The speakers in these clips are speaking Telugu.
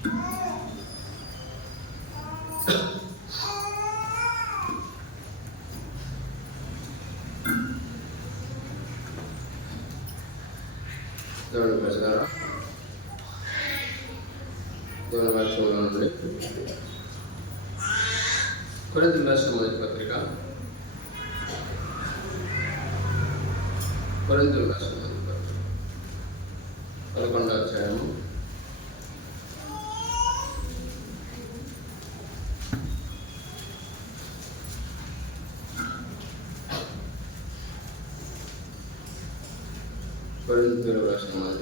దేవుని ప్రజలారా, దేవుని వాక్యంలో నుండి కొరింథీయులకు రాసిన మొదటి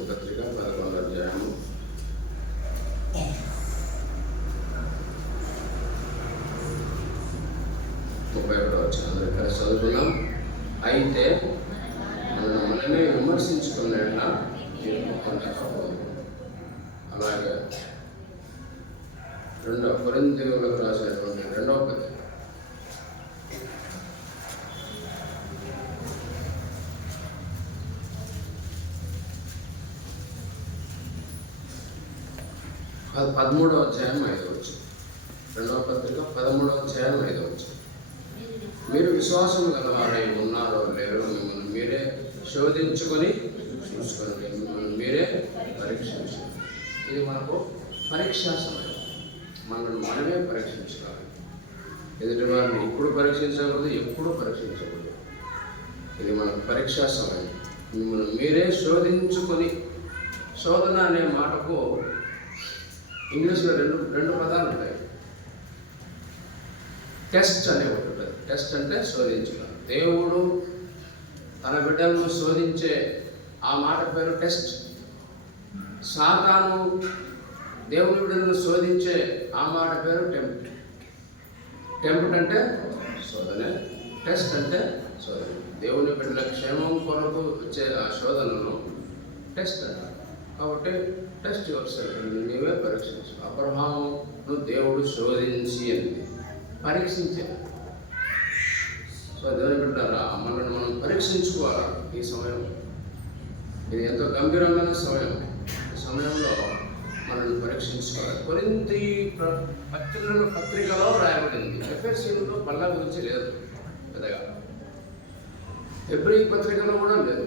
పత్రిక 11వ అధ్యాయము 11వ అధ్యాయము 31వ వచనం అందరూ కలిసి చదువుకుందాం. అయితే మనమే విమర్శించుకునేలా అలాగే కొరింథీయులకు రాసినటువంటి 2వ పత్రిక 13వ అధ్యాయం 5వ వచనం. 2వ పత్రిక 13వ అధ్యాయం 5వ వచనం. మీరు విశ్వాసం గలవారై ఉన్నారో లేరో మిమ్మల్ని మీరే శోధించుకొని చూసుకోండి, మిమ్మల్ని మీరే పరీక్షించండి. ఇది మనకు పరీక్షా సమయం. మనమే పరీక్షించుకోవాలి. ఎదుటి వారిని ఇప్పుడు పరీక్షించకూడదు, ఎప్పుడు పరీక్షించకూడదు. ఇది మనకు పరీక్షా సమయం. మిమ్మల్ని మీరే శోధించుకొని. శోధన అనే మాటకు ఇంగ్లీష్లో రెండు పదాలు ఉంటాయి. టెస్ట్ అనే ఒకటి ఉంటుంది. టెస్ట్ అంటే శోధించడం. దేవుడు తన బిడ్డలను శోధించే ఆ మాట పేరు టెస్ట్. సాతాను దేవుని బిడ్డలను శోధించే ఆ మాట పేరు టెంప్ట్. టెంప్ట్ అంటే శోధనే, టెస్ట్ అంటే శోధన. దేవుని బిడ్డల క్షేమం కొరకు వచ్చే ఆ శోధనను టెస్ట్ అంటారు. కాబట్టి టెస్ట్ యువర్ సెల్ఫ్, నీవే పరీక్షించు. అబ్రహామును దేవుడు శోధించి అంది, పరీక్షించాడు. సో దేవుని బిడ్డలారా, మనల్ని మనం పరీక్షించుకోవాలి. ఈ సమయం ఇది ఎంతో గంభీరమైన సమయం. ఈ సమయంలో మనల్ని పరీక్షించుకోవాలి. కొరింథీయుల పత్రికలో రాయబడింది. ఎఫెసీయులలో పళ్ళ గురించి లేదు పెద్దగా, హెబ్రీ పత్రికలో కూడా లేదు.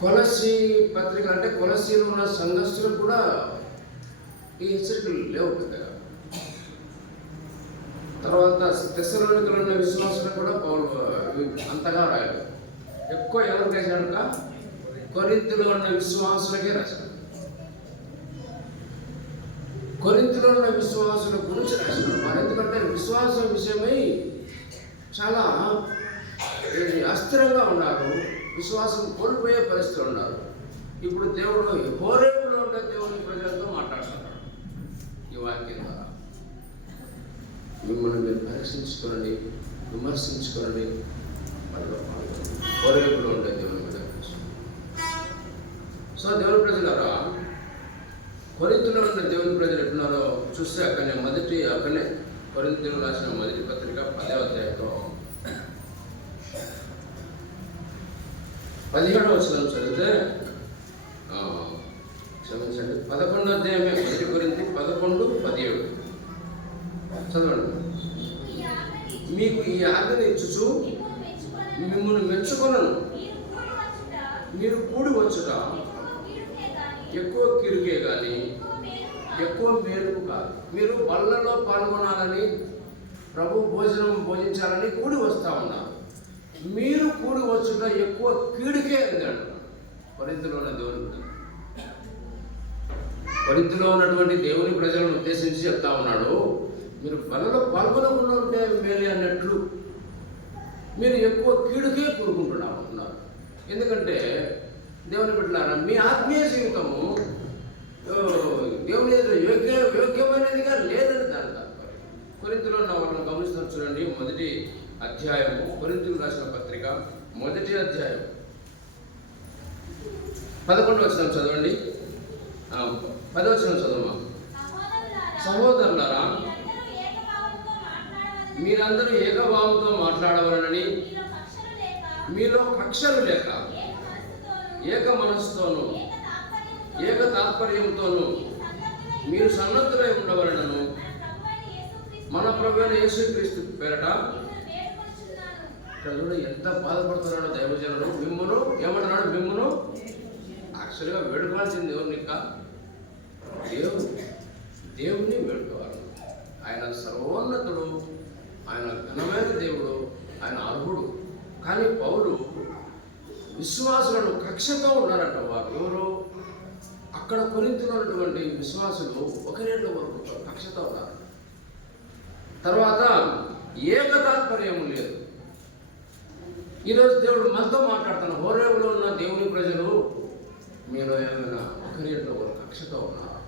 కొలస్సీ పత్రిక అంటే కొలస్సీలో ఉన్న సంఘస్థులకు కూడా ఈ హెచ్చరికలు లేవు పెద్దగా. తర్వాత తెస్సలోనికలో ఉన్న విశ్వాసులకు కూడా పౌలు అంతగా రాయడు. ఎక్కువ ఎవరు రాశాడుక కొరింథీలో ఉన్న విశ్వాసులకే రాశాడు. కొరింథీలో ఉన్న విశ్వాసుల గురించి రాశాడు. మరి ఎందుకంటే విశ్వాసం విషయమై చాలా అస్థిరంగా ఉన్నారు, విశ్వాసం కోల్పోయే పరిస్థితులు ఉన్నారు. ఇప్పుడు దేవుడు హోరేబులో ఉండే దేవుని ప్రజలతో మాట్లాడుతున్నాడు ఈ వాక్యం ద్వారా. మిమ్మల్ని మీరు పరీక్షించుకోండి, విమర్శించుకోండి, మనలో పాల్గొనండి. హోరేబులో ఉండే దేవుని ప్రజల కోసం. సో దేవుని ప్రజలారా, కొరింథీలో ఉన్న దేవుని ప్రజలు ఎట్టున్నారో చూస్తే అక్కడనే కొరింథీయులకు రాసిన మొదటి పత్రిక 10వ అధ్యాయంలో 17వ వచనం చదివితే, క్షమించండి, 11వ అధ్యాయమే. 1 కొరింథీ 11:17 చదవండి. మీకు ఈ ఆజ్ఞను ఇచ్చుచు మిమ్మల్ని మెచ్చుకొనను, మీరు కూడి వచ్చుట ఎక్కువ కీడుకే కానీ ఎక్కువ మేలుకు కాదు. మీరు బల్లలో పాల్గొనాలని, ప్రభు భోజించాలని కూడి వస్తూ ఉన్నారు. మీరు కూడి వచ్చుట ఎక్కువ కీడుకే అంటాడు కొరింథీలో ఉన్న దేవుని ప్రజలు. కొరింథీలో ఉన్నటువంటి దేవుని ప్రజలను ఉద్దేశించి చెప్తా ఉన్నాడు, మీరు బలలో పాల్గొనకుండా ఉంటే మేలే అన్నట్లు మీరు ఎక్కువ కీడుకే కూడుకుంటున్నారు. ఎందుకంటే దేవుని బిడ్డలారా, మీ ఆత్మీయ జీవితము దేవుని ఎదురు యోగ్యమైనదిగా లేదని దాని తాత్పర్యం. కొరింథీలో ఉన్న వాళ్ళని గమనిస్తున్నారు చూడండి. మొదటి అధ్యాయము, కొరింథీయులకు రాసిన పత్రిక 1వ అధ్యాయం 11వ వచనం చదవండి. 10వ వచనం చదవమా. సహోదరులారా, మీరందరూ ఏకభావంతో మాట్లాడవలనని మీలో కక్షలు లేక ఏక మనస్సుతోనూ ఏక తాత్పర్యంతోనూ మీరు సన్నద్ధులై ఉండవలెనను మన ప్రభువైన యేసుక్రీస్తు పేరట. ఇక్కడ చూడ ఎంత బాధపడుతున్నాడో దైవజనుడు. మిమ్మును ఏమంటున్నాడు? మిమ్మును యాక్చువల్గా వేడుకోవాల్సింది ఎవరిని? దేవుణ్ణి వేడుకోవాలి. ఆయన సర్వోన్నతుడు, ఆయన ఘనమైన దేవుడు, ఆయన అర్హుడు. కానీ పౌలు విశ్వాసులను కక్షతో ఉన్నారంట. వారు ఎవరు? అక్కడ కొరింథీలో ఉన్నటువంటి విశ్వాసులు ఒకరేళ్ళ వరకు కక్షతో ఉన్నారు. తర్వాత ఏకతాత్పర్యం లేదు. ఈరోజు దేవుడు మనతో మాట్లాడుతున్న హోరేబులో ఉన్న దేవుని ప్రజలు మీరు ఏమైనా ఒకరేళ్ళ వరకు కక్షతో ఉన్నారు.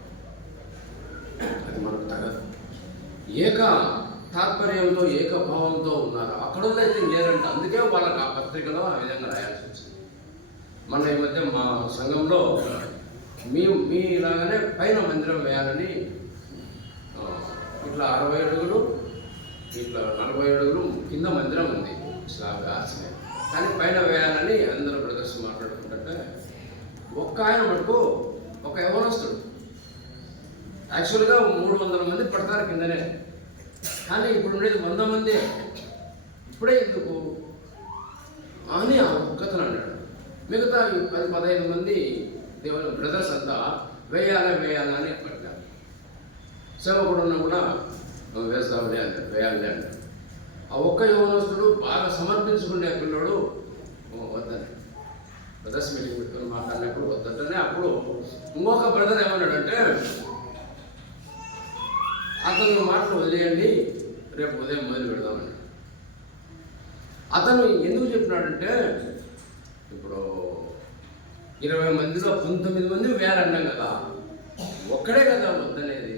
అది మనకు తగదు. ఏక తాత్పర్యంతో ఏకభావంతో ఉన్నారు. అక్కడైతే లేరంట. అందుకే వాళ్ళకి ఆ పత్రికలో ఆ విధంగా రాయాల్సి వచ్చింది. మన ఈ మధ్య మా సంఘంలో మీలాగానే పైన మందిరం వేయాలని ఇట్లా 60 అడుగులు ఇట్లా 40 అడుగులు కింద మందిరం ఉంది, స్లాబ్ ఆశ్రయం. కానీ పైన వేయాలని అందరూ బ్రదర్స్ మాట్లాడుకుంటుంటే ఒక్క ఆయన మటుకు ఒక యవనస్తుడు యాక్చువల్గా 300 మంది పడతారు కిందనే. కానీ ఇప్పుడు ఉండేది 100 మంది. ఇప్పుడే ఎందుకు అని ఆ ఒక్కతను అన్నాడు. మిగతా 10-15 మంది దేవుని బ్రదర్స్ అంతా వేయాలని పడ్డారు. సేవకుడు ఉన్నా కూడా వేస్తామని అంటారు, వేయాలి అంటారు. ఆ ఒక్క యవనస్తుడు బాగా సమర్పించుకునే పిల్లడు వద్దని బ్రదర్స్ మీటింగ్ పెట్టుకుని మాట్లాడినప్పుడు వద్దంటనే అప్పుడు ఇంకొక బ్రదర్ ఏమన్నాడంటే, అతను మాటలు వదిలేయండి, రేపు ఉదయం మొదలు పెడదామని. అతను ఎందుకు చెప్పినాడంటే, ఇప్పుడు 20 మందిలో 19 మంది వేయాలన్నాం కదా, ఒక్కడే కదా వద్దనేది.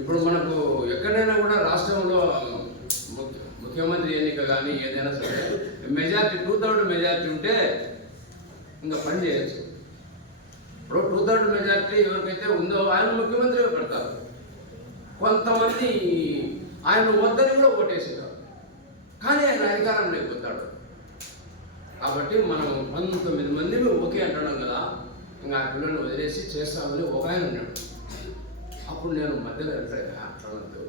ఇప్పుడు మనకు ఎక్కడైనా కూడా రాష్ట్రంలో ముఖ్యమంత్రి ఎన్నిక కానీ ఏదైనా సరే మెజార్టీ 2/3 మెజార్టీ ఉంటే ఇంకా పని చేయొచ్చు. ఇప్పుడు 2/3 మెజార్టీ ఎవరికైతే ఉందో ఆయన ముఖ్యమంత్రిగా పెడతారు. కొంతమంది ఆయన వద్దని కూడా ఓటేసారు, కానీ ఆయన అధికారంలో అయిపోతాడు. కాబట్టి మనం 19 మందిని ఓకే అంటున్నాం కదా, ఇంకా ఆ పిల్లల్ని వదిలేసి చేస్తామని ఒక ఆయన ఉన్నాడు. అప్పుడు నేను మధ్యలో అట్లనద్దు,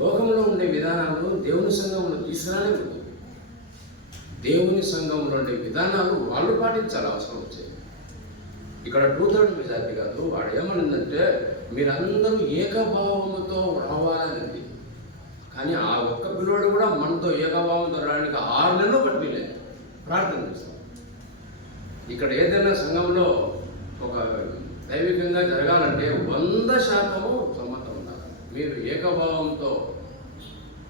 లోకంలో ఉండే విధానాలు దేవుని సంఘంలో తీసుకురానే ఉంది. దేవుని సంఘంలో ఉండే విధానాలు వాళ్ళు పాటించాలి అవసరం వచ్చేది. ఇక్కడ 2/3 మెజార్టీ కాదు. వాడు ఏమనిందంటే మీరందరూ ఏకభావంతో రావాలని. కానీ ఆ ఒక్క పిల్లోడు కూడా మనతో ఏకభావంతో రావడానికి 6 నెలలు పట్టిలేదు. ప్రార్థన చేస్తాం. ఇక్కడ సంఘంలో ఒక దైవికంగా జరగాలంటే 100% సమ్మతం ఉండాలి. మీరు ఏకభావంతో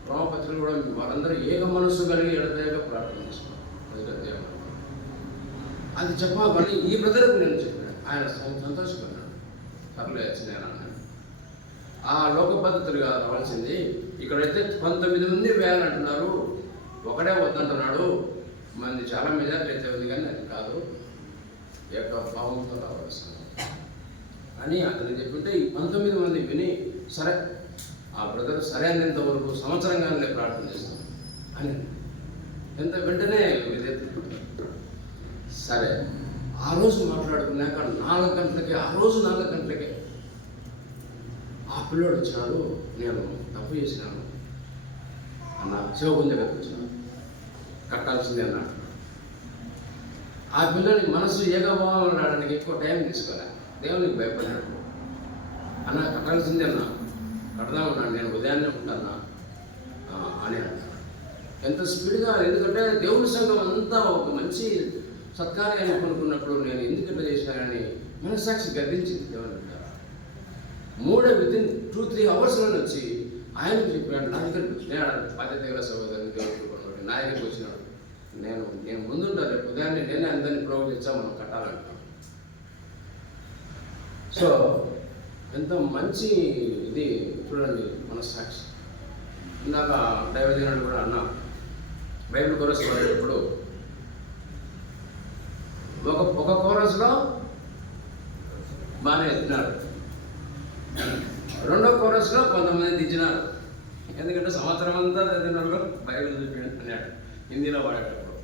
రామపత్రులు కూడా వారందరూ ఏక మనస్సు కలిగి ఎడతేగా ప్రార్థన చేస్తున్నాం. అది చెప్పాలని ఈ బ్రదర్కు నేను చెప్పాను. ఆయన సంతోషపడ్డాడు. పర్లేదు నేను అన్నాను. ఆ లోక పద్ధతులుగా రావాల్సింది. ఇక్కడైతే 19 మంది వేయాలంటున్నారు, ఒకడే వద్దంటున్నాడు. మంది చాలా మెజార్టీ అయితే ఉంది, కానీ అది కాదు, ఏక భావంతో రావాల్సింది అని అతను చెప్పింటే ఈ 19 మంది విని సరే ఆ బ్రదర్ సరే అనేంత వరకు సంవత్సరంగానే ప్రార్థన చేస్తాం అని వెంటనే సరే. ఆ రోజు మాట్లాడుకున్నాక 4 గంటలకే, ఆ రోజు 4 గంటలకే ఆ పిల్లోడు వచ్చినాడు. నేను తప్పు చేసినాను అన్న, శివగుంజ దగ్గరికి వచ్చినాను, కట్టాల్సిందే అన్నాడు. ఆ పిల్లని మనసు ఏకభావం రావడానికి ఎక్కువ టైం తీసుకోలే, దేవునికి భయపడ్డాడు. అన్న కట్టాల్సిందే అన్న, కడదామన్నాడు. నేను ఉదయాన్నే ఉంటానా అని అన్నాడు. ఎంత స్పీడ్గా, ఎందుకంటే దేవుని సంఘం అంతా ఒక మంచి సత్కార్యాన్ని కొనుక్కున్నప్పుడు నేను ఎందుకు ఇట్లా చేసినానని మనస్సాక్షి గర్దించింది. దేవుని వితిన్ 2-3 అవర్స్లోనే వచ్చి ఆయనకు చెప్పాడు. నా దగ్గరికి వచ్చినాడు, బాధ్యత గల సహోదరుని దేవుడు కొన్నాడు, నా దగ్గరికి వచ్చినాడు. నేను ముందుంటాను, రేపు ఉదయాన్నే నేనే అందరినీ ప్రోత్సహించా, మనం కట్టాలంటాను. సో ఎంత మంచి ఇది చూడండి, మనస్సాక్షి. ఇందాక దైవజనుడు కూడా అన్నా, బైబిల్ కోరస్ వాడేటప్పుడు ఒక కోరస్లో బాగానే ఎత్తినారు, రెండో కోరస్లో కొంతమంది దించినారు. ఎందుకంటే సంవత్సరం అంతా చదివినారు, బైబిల్ చూపించాడు అన్నాడు. హిందీలో వాడేటప్పుడు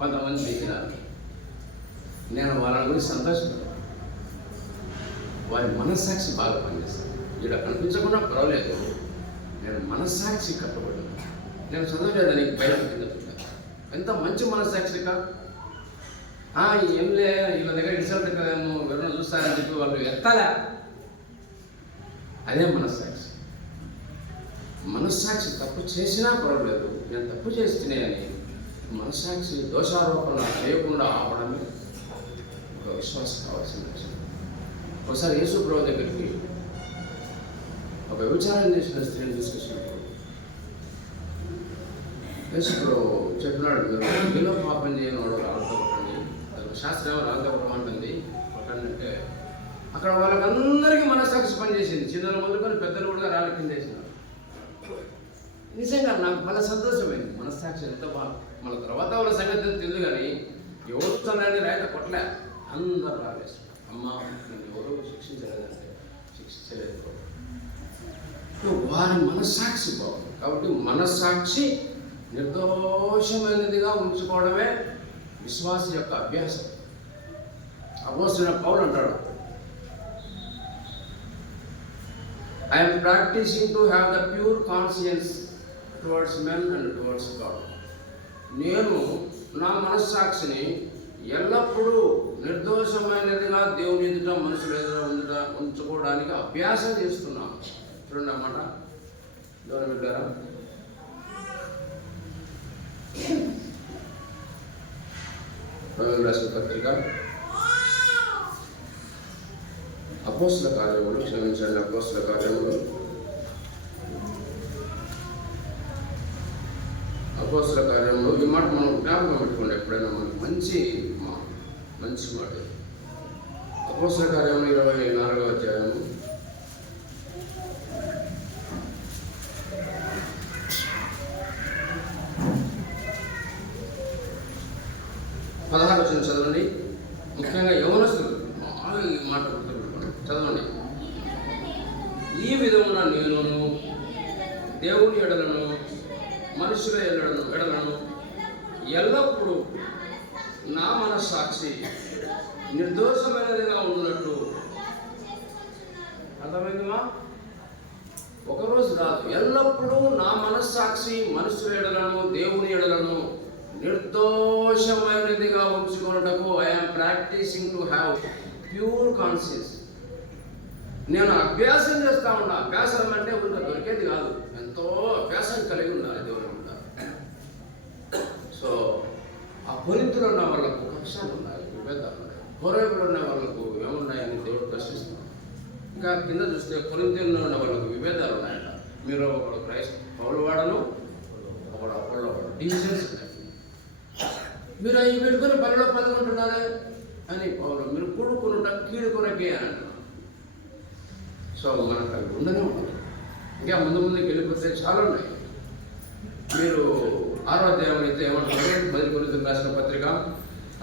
కొంతమంది దించినారు. నేను వాళ్ళ గురించి సంతోషపడతాను. వారి మనస్సాక్షి బాగా పనిచేస్తాను. ఇక్కడ కనిపించకుండా పర్వాలేదు, నేను మనస్సాక్షి కట్టబడి నేను చదవలేదని బయట కింద పెట్టాను. ఎంత మంచి మనస్సాక్షి కాదు. ఏంలే వీళ్ళ దగ్గర రిజల్ట్ కదేమో ఎవరైనా చూస్తారని చెప్పి వాళ్ళు ఎత్తాలా, అదే మనస్సాక్షి. మనస్సాక్షి తప్పు చేసినా పర్వాలేదు, నేను తప్పు చేస్తేనే అని మనస్సాక్షి దోషారోపణ చేయకుండా ఆపడమే ఒక విశ్వాసం కావాల్సిన విషయం. ఒకసారి యేసు ప్రభు దగ్గరికి ఒక విచారణ చేసిన స్త్రీని తీసుకొచ్చినప్పుడు యేసు ప్రభు చెప్పినాడు, మీలో పాపం చేయని వాడు రాళ్ళతో కొట్టండి. శాస్త్రం రాళ్ళతో కొట్టమంటుంది. కొట్టండి అంటే అక్కడ వాళ్ళకందరికీ మనస్సాక్షి పనిచేసింది. చిన్నలు మొదలుకొని పెద్దలు కూడా రాళ్ళ కింద వేసినారు. నిజంగా నాకు చాలా సంతోషమైంది. మనస్సాక్షి ఎంత బాగా. మన తర్వాత వాళ్ళ సంగతి తెలియదు, కానీ ఎవరుతున్నారని రాయిత కొట్టలే, అందరూ రాలేస్తారు. అమ్మ నేను ఎవరో శిక్షించలేదంటే శిక్షించలేదు. వారి మనస్సాక్షి బాగుంది. కాబట్టి మనస్సాక్షి నిర్దోషమైనదిగా ఉంచుకోవడమే విశ్వాస యొక్క అభ్యాసం. అపోస్తలుడైన పౌలు అంటాడు, I'm practising to have the pure conscience towards men and towards God. నేను నా మనస్సాక్షిని ఎల్లప్పుడూ నిర్దోషమైనదిగా దేవుని ఎదుట మనుషుల ఎదుట ఉంచుకోవడానికి అభ్యాసం చేస్తున్నాను. చూడండి అన్నమాట, దేవుని బిడ్డారా. రాసిన పత్రిక అపోస్తల కార్యములు, క్షమించండి, అపోస్తల కార్యములు, అపోస్తల కార్యంలో ఈ మాట మనం జ్ఞాపకం పెట్టుకోండి. ఎప్పుడైనా మనకు మంచి మాట. అపోస్తల కార్యంలో 24వ అధ్యాయము 16వ వచనం చదవండి. ముఖ్యంగా యవనస్తులు ఈ మాట గుర్తుపెట్టుకోండి, చదవండి. ఈ విధమున నేనును దేవుని ఎడలను మనుషుల ఎడలను ఎల్లప్పుడూ నా మనస్సాక్షి నిర్దోషమైనదిగా ఉన్నట్టు. అర్థమైందిమా? ఒకరోజు రాదు, ఎల్లప్పుడూ నా మనస్సాక్షి మనుషుల ఎడలను దేవుని ఎడలను నిర్దోషమైనదిగా ఉంచుకున్నటకు I'm practising to have pure conscience. నేను అభ్యాసం చేస్తా ఉన్నా. అభ్యాసం అంటే ఊరిక దొరికేది కాదు, ఎంతో అభ్యాసం కలిగి ఉండాలి దేవుని ఉండాలి. సో ఆ కొరింథీయులో ఉన్న వాళ్ళకు కక్షాలు ఉన్నాయి, విభేదాలు ఉన్నాయి. కొరింథీయులో ఉన్న వాళ్ళకు ఏమున్నాయని దేవుడు ప్రశ్నిస్తున్నాడు. ఇంకా కింద చూస్తే కొరింథీయులో ఉన్న వాళ్ళకు విభేదాలు ఉన్నాయంట. మీరు ఒకడు పౌలు వాడను, ఒకడు అపోలో వాడు, డివిజన్స్ ఉన్నాయి. మీరు అవి పెట్టుకొని పనిలో పాల్గొంటున్నారే అని పౌలు, మీరు కూడుకునుట కీడు కొరకే అని అంటున్నారు. సో మనకు అవి ఉండనే ఉంటుంది. ఇంకా ముందుకు వెళ్ళిపోతే చాలా ఉన్నాయి. మీరు 6వ అధ్యాయం అయితే ఏమంటారు? మొదటి కొరింథీయులకు రాసిన పత్రిక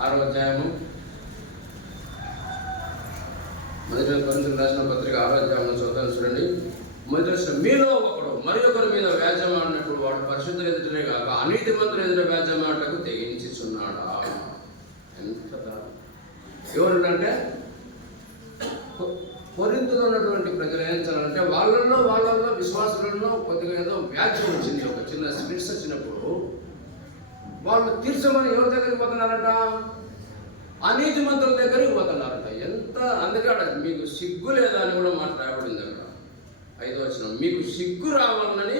6వ అధ్యాయము, మొదటి కొరింథీయులకు రాసిన పత్రిక 6వ అధ్యాయం చదువుతాను చూడండి. మొదటి మీలో ఒకడు మరి ఒకరి మీద వ్యాజ్యం ఆడినప్పుడు వాడు పరిశుద్ధులు ఎదుటనే కాక అనీతిమంతులు ఎదుట వ్యాజ్యం ఆటకు తెగించుచున్నాడా? ఎంత ఎవరుంటే కొరింథీయులో ఉన్నటువంటి ప్రజలు ఏం చేయాలంటే వాళ్ళల్లో విశ్వాసులలో కొద్దిగా ఏదో వ్యాఖ్య వచ్చింది, ఒక చిన్న స్పిరిట్స్ వచ్చినప్పుడు వాళ్ళు తీర్చమని ఎవరి దగ్గరికి పోతున్నారట? అనీతిమంతుల దగ్గరికి పోతున్నారట. ఎంత అందుకే మీకు సిగ్గు లేదా అని కూడా మాట రాయబడింది అక్కడ 5వ వచనం. మీకు సిగ్గు రావాలని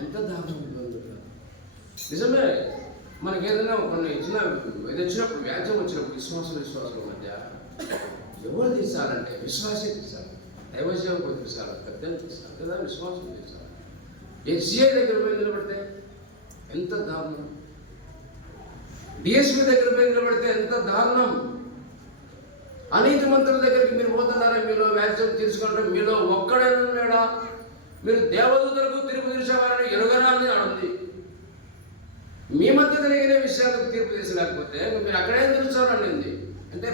ఎంత దారుణం ఉందో. నిజమే, మనకి ఏదైనా కొన్ని చిన్న ఇది వచ్చినప్పుడు, వ్యాజ్యం వచ్చినప్పుడు విశ్వాసుల మధ్య ఎవరు తీర్చాలంటే విశ్వాసే తీర్చాలి. దైవజీవం తీర్చాలి, పెద్దలు తీర్చాలి కదా, విశ్వాసం తీర్చాలి. సిఐ దగ్గర పోయి నిలబడితే ఎంత దారుణం, డిఎస్పీ దగ్గర పోయి నిలబడితే ఎంత దారుణం. అనీతి మంత్రుల దగ్గరికి మీరు పోతున్నారా? మీలో వ్యాజ్యం తీర్చుకుంటే మీలో ఒక్కడైనా ఉన్నాడా? మీరు దేవదూతలకు తీర్పు తీర్చేవారని ఎరుగరా అని అడుగుంది. మీ మధ్య జరిగిన విషయాలకు తీర్పు తీర్చలేకపోతే మీరు అక్కడేం తీర్చారనింది. అంటే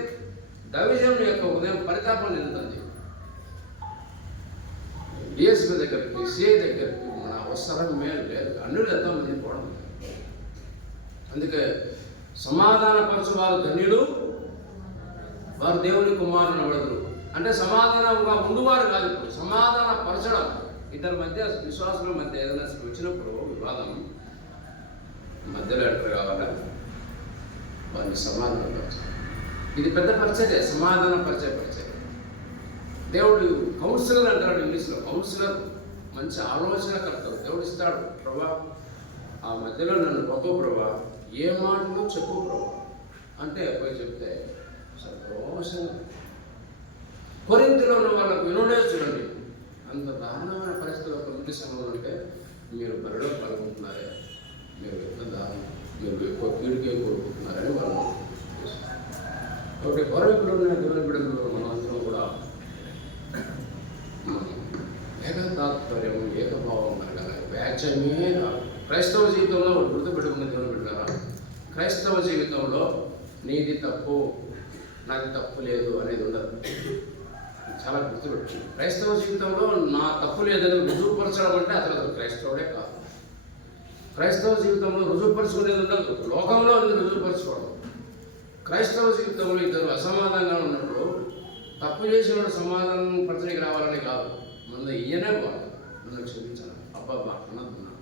దైవజనం యొక్క ఉదయం పరితాపం నిందుతుంది. డిఎస్పీ దగ్గరికి, సిఐ దగ్గరికి మన అవసరం మేలు లేదు. అన్నులు ఎంతోమంది పోవడం. అందుకే సమాధానపరచు వారు ధన్యులు, వారు దేవుని కుమారుని అవడదురు. అంటే సమాధానంగా ఉండువారు కాదు, ఇప్పుడు సమాధాన పరచడం. ఇద్దరి మధ్య, విశ్వాసుల మధ్య ఏదైనా వచ్చినప్పుడు వివాదం, మధ్యలో ఎంటర్ కావాలా, వారిని సమాధానపరచాలి. ఇది పెద్ద పరిచర్య, సమాధాన పరిచయ. దేవుడు కౌన్సిలర్ అంటాడు ఇంగ్లీష్లో. కౌన్సిలర్ మంచి ఆలోచనకర్తలు దేవుడు ఇస్తాడు. ప్రభా, ఆ మధ్యలో నన్ను గొప్ప ప్రభా, ఏ మాటలు చెప్పు ప్రభా అంటే పోయి చెప్తే సంతోషంగా. కొరింథీలో ఉన్న వాళ్ళకు వినుడే చూడండి, అంత దారుణమైన పరిస్థితుల్లో కొరింథీ సంఘంలో ఉంటే మీరు బరిలో పాల్గొంటున్నారే, మీరు ఎంత దారుణం, మీరు ఎక్కువ కీడుకే కోరుకుంటున్నారని వాళ్ళు. ఒకటి గౌరవికులు ఉన్న దేవుని బిడ్డలు మనందరం కూడా ఏకతాత్పర్యం, ఏకభావం కలగాలి. వ్యాఖ్యమే క్రైస్తవ జీవితంలో గుర్తుపెట్టుకున్న దేవుని బిడ్డలారా, క్రైస్తవ జీవితంలో నీది తప్పు, నాది తప్పు లేదు అనేది ఉండదు. చాలా గుర్తుపెట్టుకుంది. క్రైస్తవ జీవితంలో నా తప్పు లేదని రుజువుపరచడం అంటే అతను క్రైస్తవుడే కాదు. క్రైస్తవ జీవితంలో రుజువుపరచుకునేది ఉండదు, లోకంలో రుజువుపరచుకోవడం. క్రైస్తవ జీవితంలో ఇద్దరు అసమాధానంగా ఉన్నప్పుడు తప్పు చేసిన సమాధానం పరచడానికి రావాలని కాదు, మన ఈయనే బాగు, నన్ను క్షమించాను, అబ్బాబా అన్నదున్నా,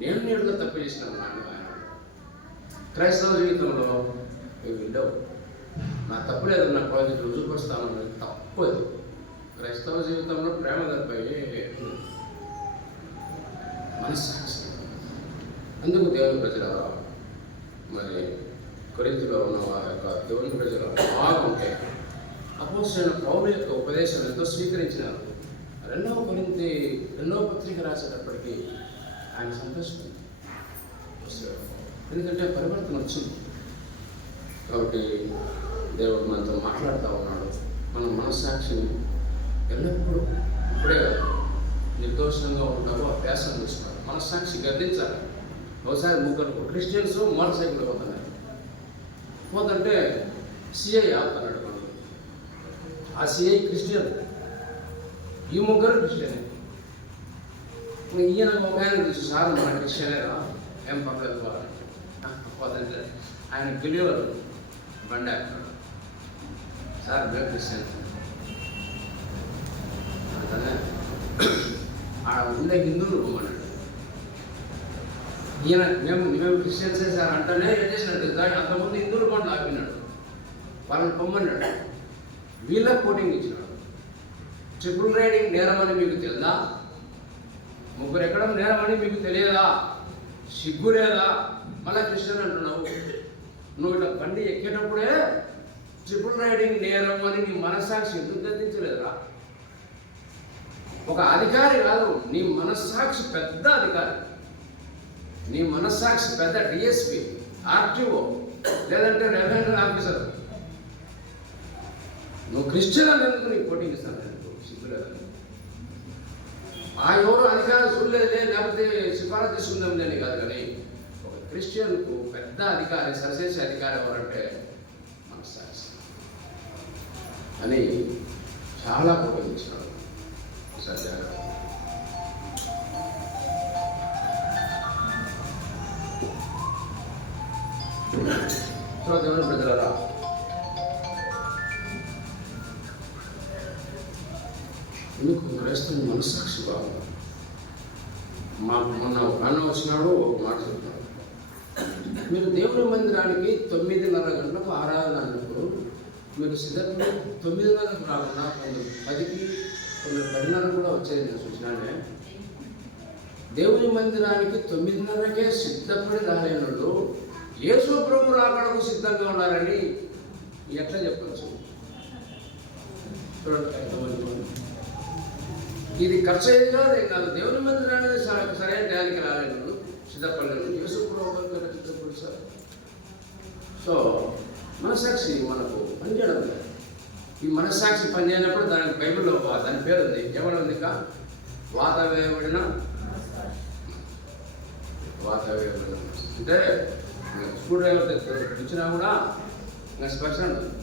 నేను నేడుగా తప్పు చేసినాను అని ఆయన. క్రైస్తవ జీవితంలో విండవు, నా తప్పు లేదు, నా ప్రాజెక్ట్ రుజువుపరుస్తాను అనేది తప్పు. అది క్రైస్తవ జీవితంలో ప్రేమ తప్పయి మనస్సాక్షి. అందుకు దేవుని ప్రజల మరి కొరింథీలో ఉన్న వారి యొక్క దేవుని ప్రజల బాగుంటే అపోస్తలుడైన పౌలు యొక్క ఉపదేశం ఎంతో స్వీకరించినారు. రెండవ పత్రిక రాసేటప్పటికీ ఆయన సంతోషం, ఎందుకంటే పరివర్తన వచ్చింది. కాబట్టి దేవుడు మనతో మాట్లాడుతూ ఉన్నాడు. మన మనస్సాక్షిని ఎల్లప్పుడూ ఇప్పుడే నిర్దోషంగా ఉంటారో అభ్యాసం చేస్తున్నారు. మనస్సాక్షి గర్దించాలి. ఒకసారి ముగ్గురు క్రిస్టియన్స్ మోటార్ సైకిల్ పోతున్నారు, పోతుంటే సిఐ ఆపుతున్నాడు. ఆ సిఐ క్రిస్టియన్, ఈ ముగ్గురు క్రిస్టియన్. ఈయన ఒక ఆయన చూసి, సార్ మన క్రిస్టియనేరా, ఏం పర్లేదు పోతుంటే ఆయన గెలివారు బండి ఆపుతున్నాడు. సార్ మేము క్రిస్టియన్ అంటనే ఆడ ఉండే హిందువులు అన్నాడు. ఈయన మేము క్రిస్టియన్సే సార్ అంటేనే ఏం చేసినట్టు అంతకుముందు హిందువులు బండ్లు ఆపినాడు, వాళ్ళని పొమ్మన్నాడు. వీళ్ళకి కోటింగ్ ఇచ్చినాడు. ట్రిపుల్ రైడింగ్ నేరమని మీకు తెలుదా? ముగ్గురు ఎక్కడం నేరమని మీకు తెలియదా? సిగ్గు లేదా? మళ్ళీ క్రిస్టియన్ అంటున్నావు. నువ్వు ఇట్లా బండి ఎక్కేటప్పుడే ట్రిపుల్ రైడింగ్ నేరం అని నీ మనస్సాక్షి ఎందుకు గర్తించలేదురా? ఒక అధికారి కాదు, నీ మనస్సాక్షి పెద్ద అధికారి, నీ మనస్సాక్షి పెద్ద డిఎస్పి, ఆర్టీఓ, లేదంటే రెవెన్యూ ఆఫీసర్. నువ్వు క్రిస్టియన్ అనేందుకు నీకు కోటింగ్ ఇస్తాను, సిగ్గులేదని. ఆ ఎవరు అధికారం చూడలేదులే, లేకపోతే సిఫారసు తీసుకుందాం లేని కాదు. కానీ ఒక క్రిస్టియన్కు పెద్ద అధికారి, సరసేసే అధికారి ఎవరంటే మనస్సాక్షి అని చాలా ఉపయోగించినాడు. సత్యాగ్రహం దేవుని ప్రజలారా, ఎందుకు క్రైస్తవుని మనస్సాక్షి బాగుంది. మొన్న ఒక అన్న వచ్చినాడు, ఒక మాట చెప్తున్నాడు. మీరు దేవుని మందిరానికి 9:30 గంటలకు ఆరాధన అన్నప్పుడు మీరు సిద్ధంగా 9:30కు రాకుండా కొందరు 10కి, కొందరు 10:30 కూడా వచ్చేది నేను చూసినానే. దేవుని మందిరానికి 9:30కే సిద్ధపడి రాలేనోళ్ళు యేసు ప్రభు రాకడకు సిద్ధంగా ఉన్నారని ఎట్లా చెప్పచ్చు? ఇది ఖర్చు అయ్యేది కాదు, ఏం కాదు. దేవుని మందిరానికి సరైన టయానికి రాలేను, సిద్ధపడలేను. యేసు ప్రభు సిద్ధపడు సార్. సో మనస్సాక్షి మనకు పనిచేయడం లేదు. ఈ మనస్సాక్షి పనిచేయనప్పుడు దానికి బైబిల్లో దాని పేరు ఉంది, ఏమనుంది? వాత వేయబడిన అంటే స్క్రూ డ్రైవర్ ఇచ్చినా కూడా ఇంకా స్పెషల్ ఉంటుంది.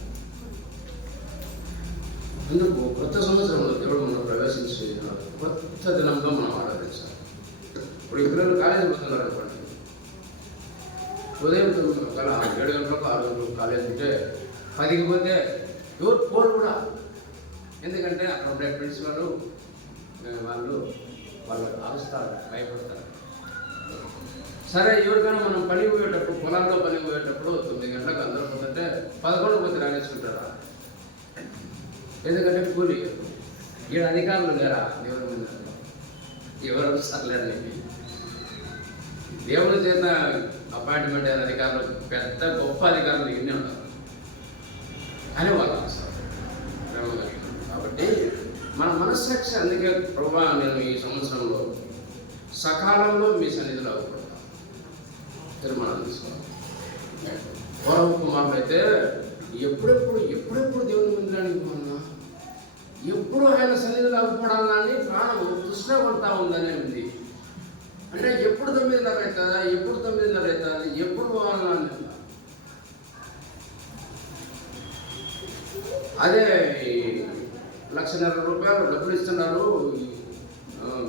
అందుకు కొత్త సంవత్సరంలో దేవుడు మనం ప్రవేశించి కొత్త దినంలో మనం ఆరాధించాలి. ఇప్పుడు ఈ పిల్లలు కాలేజీ పోతున్నారు అనుకోండి, ఉదయం 7 గంటలకు 6 గంటలకు కాలేజ్ ఉంటే 10కి పోతే ఎవరు పోరు కూడా. ఎందుకంటే అక్కడ ఉండే ప్రిన్సిపల్ వాళ్ళు ఆలుస్తారు, భయపడతారు. సరే, ఎవరికైనా మనం పని పోయేటప్పుడు, పొలాల్లో పని పోయేటప్పుడు 9 గంటలకు అందరూ పోతుంటే 11 పోతే రాగేసుకుంటారా? ఎందుకంటే కూలి. ఈడ అధికారులు లేరా దేవుని మీద? ఎవరు సర్లేదండి. దేవుని చేత అపాయింట్మెంట్ అయిన అధికారులు, పెద్ద గొప్ప అధికారులు ఎన్ని ఉన్నారు అని వాళ్ళు కాబట్టి మన మనస్సాక్షి. అందుకే ప్రభా, నేను ఈ సంవత్సరంలో సకాలంలో మీ సన్నిధిలో అవ్వకూడదు, తీర్మానం తీసుకోవాలి. పూర్వ కుమారులు అయితే ఎప్పుడెప్పుడు దేవుని మందిరానికి పోన్నా, ఎప్పుడు ఆయన సన్నిధిలో అవ్వకూడాలని ప్రాణం తృష్ణ పడతా ఉందని ఉంది. అంటే ఎప్పుడు 9:30 అవుతుందా, ఎప్పుడు 9:30 అవుతుంది, ఎప్పుడు పోవాలని. అదే 1,50,000 డబ్బులు ఇస్తున్నారు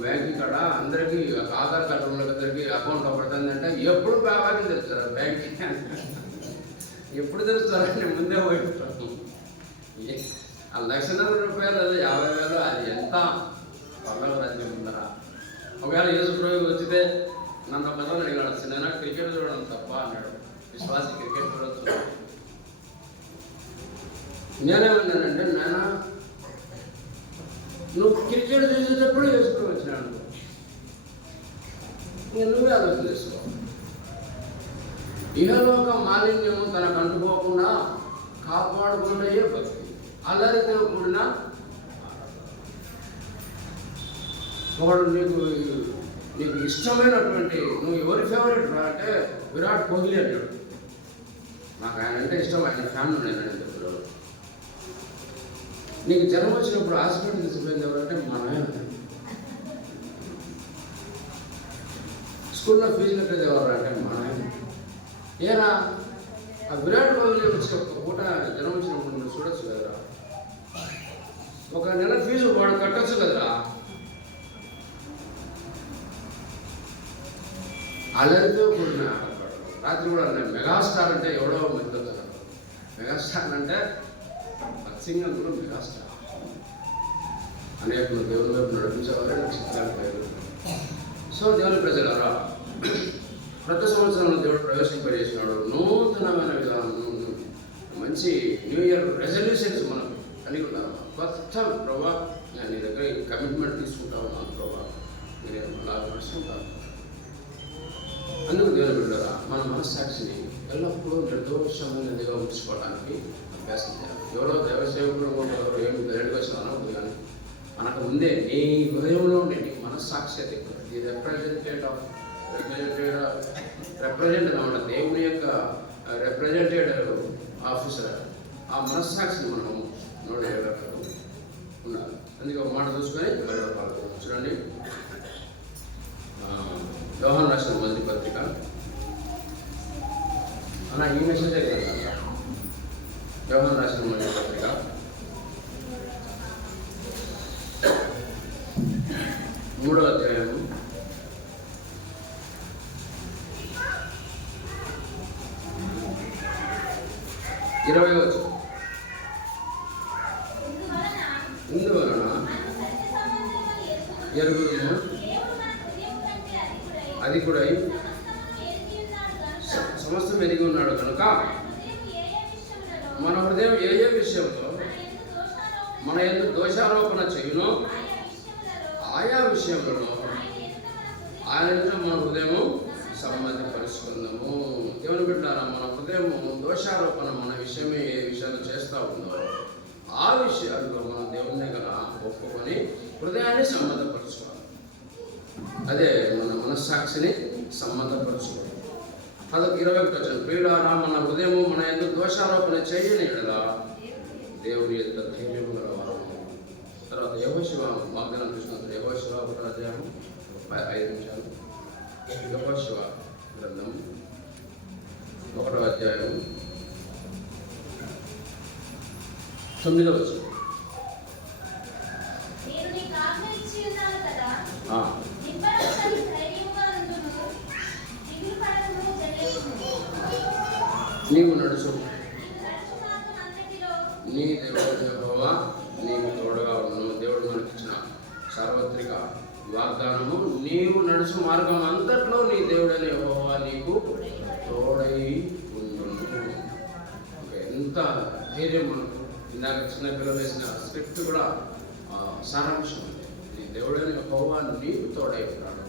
బ్యాంక్ కాడ, అందరికీ ఆధార్ కార్డు ఉన్నద్దరికి అకౌంట్ పడుతుందంటే ఎప్పుడు బాగా తెరుస్తారు బ్యాంక్? ఎప్పుడు తెరుస్తారంటే ముందే పోయిపోతాను. ఆ 1,50,000 అది 50,000, అది ఎంత పర్లేదు రాజ్యం ఉందరా. ఒకవేళ యేసు ప్రభు వచ్చితే నన్ను ఒక రోజు అడిగాడు, నేను క్రికెట్ చూడడం తప్ప అన్నాడు. విశ్వాసి క్రికెట్ చూడొచ్చు. నేనేమన్నానంటే, నాన్న నువ్వు క్రికెట్ చూసేటప్పుడు యేసు ప్రభు వచ్చినాడు, నువ్వే ఆలోచన చేసుకో. ఇహలోక మాలిన్యము తనకు అంటుకోకుండా కాపాడుకునే భక్తి, అల్లరితో కూడిన. ఒకడు నీకు ఇష్టమైనటువంటి, నువ్వు ఎవరి ఫేవరెట్ రా అంటే విరాట్ కోహ్లీ అన్నాడు. నాకు ఆయన అంటే ఇష్టం, ఆయన ఫ్యాన్ నేను చెప్తున్నాడు. నీకు జన్మ వచ్చినప్పుడు హాస్పిటల్ తీసుకుపోయింది ఎవరంటే మా నాయన. స్కూల్లో ఫీజు కట్టేది ఎవరు అంటే మా నాయన. ఏరా ఆ విరాట్ కోహ్లీ వచ్చి ఒక పూట జన్మ వచ్చినప్పుడు నువ్వు చూడొచ్చు కదరా, ఒక నెల ఫీజు వాడు కట్టచ్చు కదరా. అల్లరితో కూడిన రాత్రి కూడా మెగాస్టార్ అంటే ఎవడో మంది కదా. మెగాస్టార్ అంటే సింగర్ కూడా మెగాస్టార్. అనేక దేవుని వైపు నడిపించేవారే నక్షత్రాలు పేరు. సో దేవుని ప్రజలారా, ప్రతి సంవత్సరంలో దేవుడు ప్రవేశింపజేసినాడు నూతనమైన విధానం, మంచి న్యూ ఇయర్ రెజల్యూషన్స్ మనం కలిగి ఉన్నాము. కొత్త ప్రభా, నేను నీ దగ్గర కమిట్మెంట్ తీసుకుంటా ఉన్నాను ప్రభా, మీరు అలా నడుచుకుంటాను. అందుకు దేవుని బిడ్డలారా, మన మనస్సాక్షిని ఎల్లప్పుడూ నిర్దోషమైనదిగా ఉంచుకోవడానికి అభ్యాసం చేయాలి. ఎవరో దైవసేవకుడు ఎవరో ఏమి గైడ్కి వచ్చిన అనవద్దు, కానీ మనకు ముందే నీ హృదయంలో ఉండే నీ మనస్సాక్షి ది రిప్రజెంటెడ్ అన్నమాట, దేవుని యొక్క రిప్రజెంటెడ్ ఆఫీసర్. ఆ మనస్సాక్షిని మనం ఉండాలి. అందుకే ఒక మాట చూసుకొని చూడండి, యోహాను రాసిన మొదటి పత్రిక అన్న ఈ మెసేజే కదా. యోహాను రాసిన మొదటి పత్రిక 3వ అధ్యాయము 20వ వచనం. ఇందువలన ఎరుగుదుము అది కూడా సమస్తం ఎరిగి ఉన్నాడు కనుక మన హృదయం ఏ ఏ విషయంలో మన ఎందుకు దోషారోపణ చేయునో ఆయా విషయంలో ఆయనతో మన హృదయము సమ్మతిపరుచుకుందాము. దేవుని బిడ్డలారా, మన హృదయము దోషారోపణ మన విషయమే ఏ విషయాలు చేస్తూ ఉందో ఆ విషయాల్లో మనం దేవుని దగ్గర ఒప్పుకొని హృదయాన్ని సమ్మతపరచుకోవాలి. అదే మన మనస్సాక్షిని సమ్మతపరచుకోవాలి. అదొక 21వ వచనం. ప్రియులారా, మన హృదయము మన ఎందుకు దోషారోపణ చేయని ఎడల దేవుని యొక్క ధైర్యం గలవారు. తర్వాత యెహోషువ వాగ్దానం చూసినప్పుడు యెహోషువ 1వ అధ్యాయం 5 నిమిషాలు. యెహోషువ గ్రంథం 1వ అధ్యాయం 9వ వచనం. నీ దేవుడు యెహోవా నీకు తోడుగా ఉండను. దేవుడు మనకిచ్చిన సార్వత్రిక వాగ్దానము, నీవు నడుచు మార్గం అంతట్లో నీ దేవుడైన యెహోవా నీకు తోడై ఉండును. ఎంత ధైర్యం మనకు! ఇందాక చిన్న పిల్లలు వేసిన స్క్రిప్ట్ కూడా సారాంశం ఉంది. నీ దేవుడైన యెహోవా నీకు తోడై ఉన్నాడు.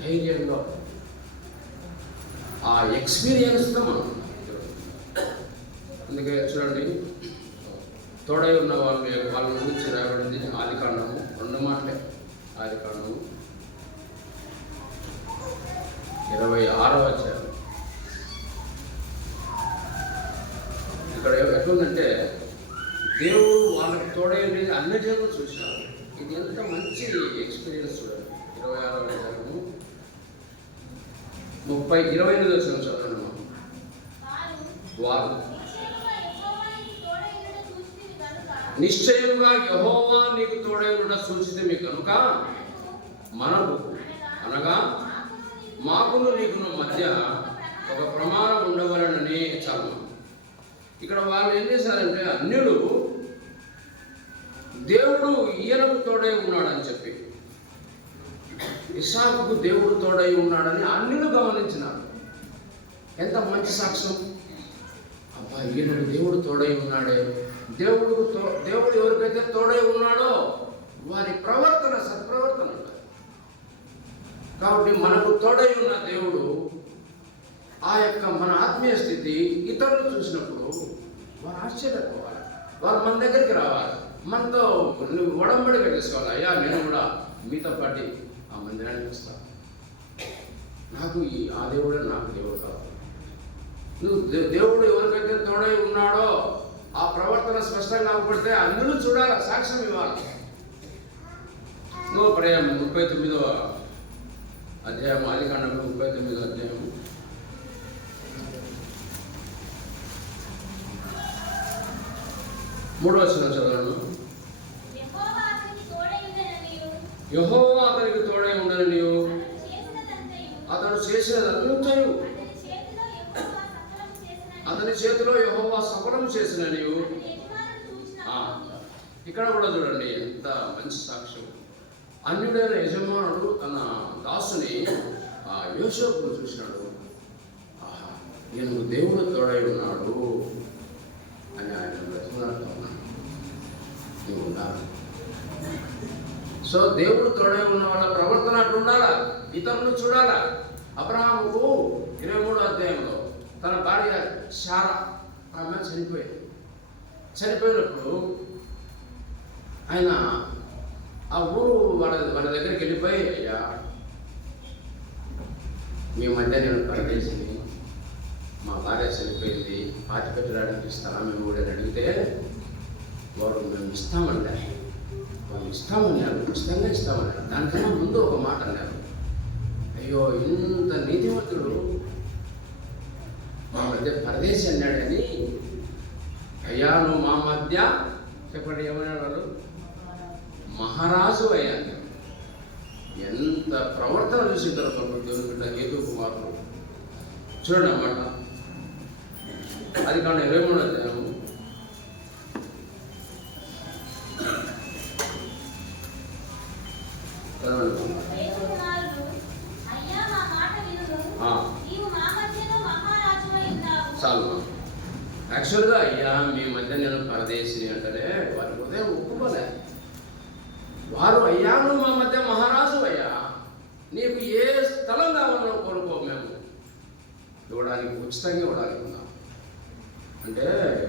ధైర్యంగా ఆ ఎక్స్పీరియన్స్తో మనం, అందుకే చూడండి, తోడై ఉన్న వాళ్ళ గురించి రాయబడింది ఆదికాండము 2 మాటలే. ఆదికాండము 26వ అధ్యాయం. ఇక్కడ ఎట్లుందంటే దేవుడు వాళ్ళకి తోడై ఉండేది అన్ని జనులు చూసినారు. ఇది ఎంత మంచి ఎక్స్పీరియన్స్ చూడండి. 26వ అధ్యాయము 28వ వచనం చదవండి. వారు నిశ్చయంగా యెహోవా నీకు తోడై ఉండుట సూచితిమి కనుక మనకు అనగా మాకును నీకును మధ్య ఒక ప్రమాణం ఉండవలనని చాలు. ఇక్కడ వాళ్ళు ఏం చేశారంటే, అన్యులు దేవుడు ఈయనకు తోడై ఉన్నాడని చెప్పి, ఇస్సాకుకు దేవుడు తోడై ఉన్నాడని అన్యులు గమనించినారు. ఎంత మంచి సాక్ష్యం! అబ్బా, ఈయనకు దేవుడు తోడై ఉన్నాడే. దేవుడు ఎవరికైతే తోడై ఉన్నాడో వారి ప్రవర్తన సత్ప్రవర్తన. కాబట్టి మనకు తోడై ఉన్న దేవుడు ఆ యొక్క మన ఆత్మీయ స్థితి ఇతరులు చూసినప్పుడు వారు ఆశ్చర్యపోవాలి. వారు మన దగ్గరికి రావాలి, మనతో ఒడంబడిక చేసుకోవాలి. అయ్యా, నేను కూడా మీతో పాటు ఆ మందిరానికి వస్తాను. నాకు ఆ దేవుడే నాకు దేవుడు కావాలి. నువ్వు దేవుడు ఎవరికైతే తోడై ఉన్నాడో ఆ ప్రవర్తన స్పష్టంగా అవపడితే అందరూ చూడాలి, సాక్ష్యం ఇవ్వాలి. నువ్వు 39వ అధ్యాయం, ఆదికాండము 39వ అధ్యాయం 3వ వచనం చదవను. యెహోవా అతనికి తోడై ఉండని నీవు అతడు చేసినదంతయు అతని చేతిలో యెహోవా సఫలం చేసిన నీవు. ఇక్కడ కూడా చూడండి ఎంత మంచి సాక్ష్యం. అన్యుడైన యజమానుడు తన దాసుని యోసేపును చూసినాడు. ఈయనకు దేవుడు తోడై ఉన్నాడు అని ఆయన బ్రతిమలాడుతూ ఉన్నాడు. నువ్వు ఉండాలి. సో దేవుడు తోడై ఉన్న వాళ్ళ ప్రవర్తన అట్లా ఉండాలా, ఇతరులు చూడాలా. అబ్రహాముకు 23వ అధ్యాయంలో తన భార్య శారా, ఆమె చనిపోయినప్పుడు ఆయన ఆ ఊరు వాళ్ళ దగ్గరికి వెళ్ళిపోయి, అయ్యా, మీ మధ్య నేను పరదేశిని, మా భార్య చనిపోయింది, పాతి పెట్టడానికి ఇస్తారా మేము కూడా అడిగితే వారు మేము ఇస్తామన్నారు. వాళ్ళు ఇస్తామన్నారు, ఖచ్చితంగా ఇస్తామన్నారు. దానికన్నా ముందు ఒక మాట అన్నారు, అయ్యో, ఇంత నీతివంతుడు మా మధ్య పరదేశి అన్నాడని. అయ్యా, నువ్వు మా మధ్య చెప్పండి ఏమన్నాడు వాళ్ళు? మహారాజు అయ్యా. ఎంత ప్రవర్తన చూసింటారు దేవుని బిడ్డ హేతు కుమారులు. చూడండి అన్నమాట. అది కాదు 23వ అధ్యాయము 11. చాలు. యాక్చువల్గా అయ్యా, మీ మధ్య నేను పరదేశిని అంటేనే వారి హృదయం ఒప్పుకోలే. వారు, అయ్యా, నువ్వు మా మధ్య మహారాజు అయ్యా, నీకు ఏ స్థలం కావాలో కోరుకో, మేము ఇవ్వడానికి, ఉచితంగా ఇవ్వడానికి ఉన్నాం. అంటే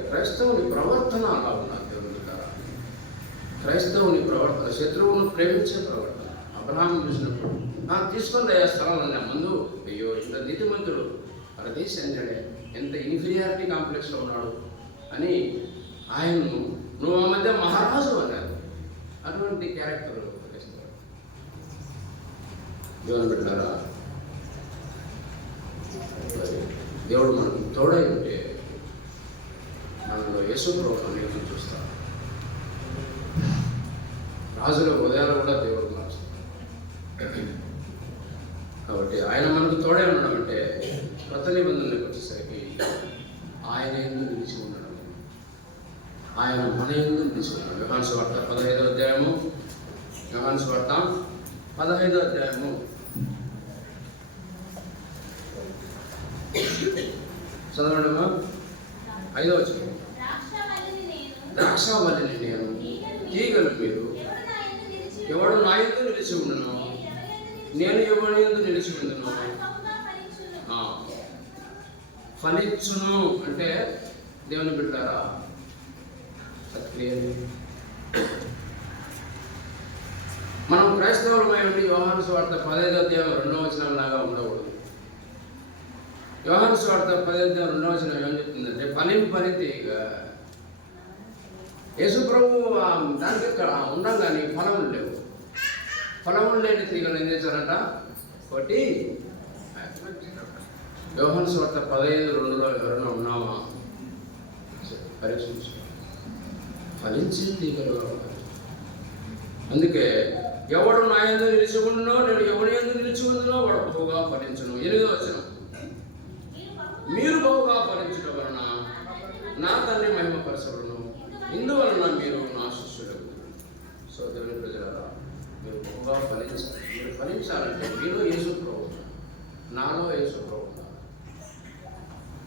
క్రైస్తవుని ప్రవర్తన అలా ఉన్నారు దేవుని ద్వారా. క్రైస్తవుని ప్రవర్తన శత్రువును ప్రేమించే ప్రవర్తన. అబ్రహాము చూసినప్పుడు నాకు తీసుకొని అయ్యా స్థలం అన్నా ముందు, అయ్యో, ఇంత నీతిమంతుడు పరదేశి అన్నాడే, ఎంత ఇన్ఫీరియారిటీ కాంప్లెక్స్లో ఉన్నాడు అని ఆయన్ను నువ్వు మా మధ్య మహారాజు అన్నారు. అటువంటి క్యారెక్టర్ దేవుని బిడ్డలారా, దేవుడు మనకు తోడై ఉంటే మనలో యేసు ప్రభువును అనేకం చూస్తాం. రాజుల హృదయాలు కూడా దేవుడు మార్చుతాడు. కాబట్టి ఆయన మనకు తోడై ఉండడం అంటే కొత్త నిబంధనలకు వచ్చేసరికి ఆయన ఎందుకు నిలిచి ఉండడం. ఆయన మన యందు నిలిచి ఉన్నాడు. యోహాను సువార్త 15వ అధ్యాయము, యోహాను సువార్త 15వ అధ్యాయము చదవడమా 5వ వచనం. ద్రాక్షావల్లిని నేను, తీగలు మీరు. ఎవడు నా యందు నిలిచి ఉండును, నేను ఎవరి యందు నిలిచి ఉండును ఫలించును. అంటే దేవుని బిడ్డారా, మనం క్రైస్తవులమై ఉండి యోహాను సువార్త 15వ అధ్యాయం 2వ వచనం లాగా ఉండకూడదు. యోహాను సువార్త 15వ అధ్యాయం 2వ వచనం ఏం చెప్తుందంటే, ఫలింపని తీగ. యేసు ప్రభువు దానికి ఇక్కడ ఉన్నాం కానీ ఫలములు లేవు. ఫలములు లేని తీగలు ఏం చేశారంట, ఒకటి. యోహాను సువార్త 15:2లో ఎవరైనా ఉన్నామా పరీక్షించు. ఫలించే తీగలుగా ఉండాలి. అందుకే ఎవడు నా యందు నిలిచి ఉండునో, నేను ఎవరి యందు నిలిచి ఉండునో వాడు బహుగా ఫలించును. 8వ వచనం. మీరు బహుగా ఫలించడం వలన నా తండ్రి మహిమపరచబడును, ఇందువలన మీరు నా శిష్యులు. సో దేవుని ప్రజలారా, మీరు బహుగా ఫలించాలి. మీరు ఫలించాలంటే మీలో యేసు ప్రభువు, నాలో యేసు ప్రభువు ఉండాలి.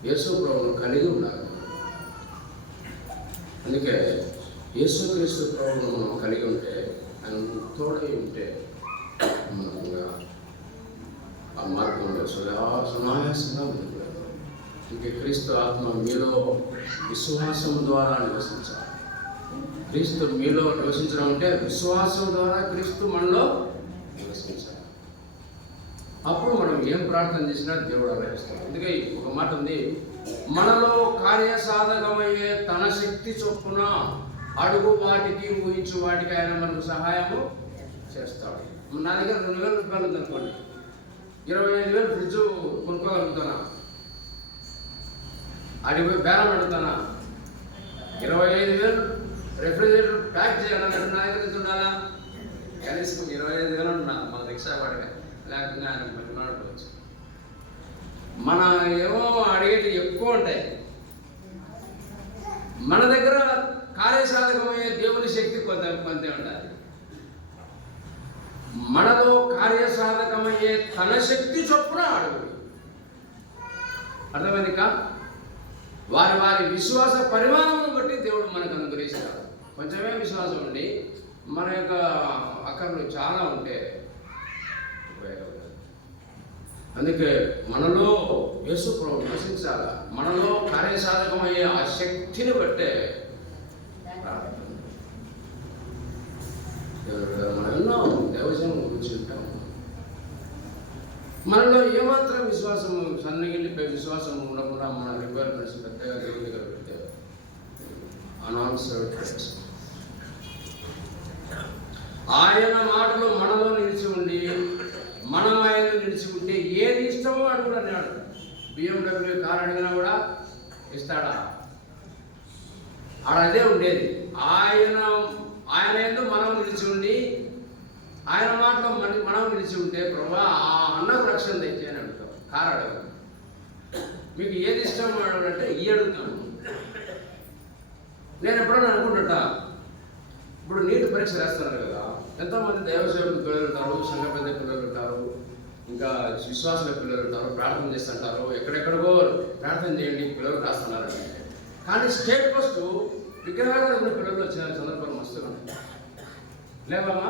యేసు ప్రభువును కలిగి ఉండాలి. అందుకే యేసుక్రీస్తు ప్రభువును మనం కలిగి ఉంటే, ఆయన తోడై ఉంటే మనకుగా ఆ మార్గంలో సునాయాసంగా ముందుకు వెళ్తాం. ఇంకే క్రీస్తు ఆత్మ మీలో విశ్వాసం ద్వారా నివసించాలి. క్రీస్తు మీలో నివసించడం అంటే విశ్వాసం ద్వారా క్రీస్తు మనలో నివసించాలి. అప్పుడు మనం ఏం ప్రార్థన చేసినా దేవుడు ఆలయిస్తాడు. అందుకే ఒక మాట ఉంది, మనలో కార్యసాధకమయ్యే తన శక్తి చొప్పున అడుగు వాటికి ఊహించు వాటికి ఆయన మనకు సహాయము చేస్తాడు. నా దగ్గర 2,000 రూపాయలు ఉందనుకోండి, 25,000 ఫ్రిడ్జ్ కొనుక్కోగలుగుతానా? అడిగిపోయి బేరం అడుగుతానా? 25,000 రెఫ్రిజిరేటర్ ప్యాక్ చేయాలంటే నా దగ్గర ఎంత ఉండాలా? కనీసం 25,000 ఉండాలి. మన రిక్షా వాడిగా, లేకపోతే ఆయన పెట్టుకోవచ్చు. మన ఏమో అడిగేటి ఎక్కువ ఉంటాయి. మన దగ్గర కార్యసాధకమయ్యే దేవుని శక్తి కొంతే ఉండాలి. మనలో కార్యసాధకమయ్యే తన శక్తి చొప్పున అడుగు. అర్థమైంది కా? వారి వారి విశ్వాస పరిమాణమును బట్టి దేవుడు మనకు అనుగ్రహిస్తాడు. కొంచెమే విశ్వాసం ఉండి మన యొక్క అక్కర్లు చాలా ఉంటే ఉపయోగపడదు. అందుకే మనలో యేసు ప్రభువు నివసించాలా. మనలో కార్యసాధకమయ్యే ఆ శక్తిని బట్టే మనం ఎన్నో దేవజనం గురించి ఉంటాము. మనలో ఏమాత్రం విశ్వాసం సన్నగిల్లిపై విశ్వాసం ఉండకుండా మన రిక్వైర్మెంట్స్ పెద్దగా దేవుని దగ్గర పెడితే అనాన్సర్డ్ ప్రేయర్స్. ఆయన మాటలు మనలో నిలిచి ఉండి మనం ఆయన నిలిచి ఉంటే ఏది ఇష్టమో అని కూడా అన్నాడు. BMW కార్ అడిగినా కూడా ఇస్తాడా? ఆడ అదే ఉండేది. ఆయన ఏందో మనం నిలిచి ఉండి ఆయన మాటలో మనం నిలిచి ఉంటే, ప్రభా ఆ అన్నకు రక్షణ తెచ్చాయని అడుగుతాం. కారు అడగదు. మీకు ఏది ఇష్టం అడగడంటే ఈ అడుగుతాను. నేను ఎప్పుడైనా అనుకుంటా, ఇప్పుడు నీట్ పరీక్ష రాస్తున్నారు కదా, ఎంతోమంది దైవసేవకులు పిల్లలు ఉంటారు, సంఘ పెద్ద పిల్లలు ఉంటారు, ఇంకా విశ్వాసుల పిల్లలు ఉంటారు, ప్రార్థన చేస్తుంటారు. ఎక్కడెక్కడికో ప్రార్థన చేయండి పిల్లలు రాస్తున్నారు. కానీ స్టేట్ ఫస్ట్ విగ్రహాలు పిల్లలు వచ్చిన సందర్భాలు మస్తుగా లేవమ్మా.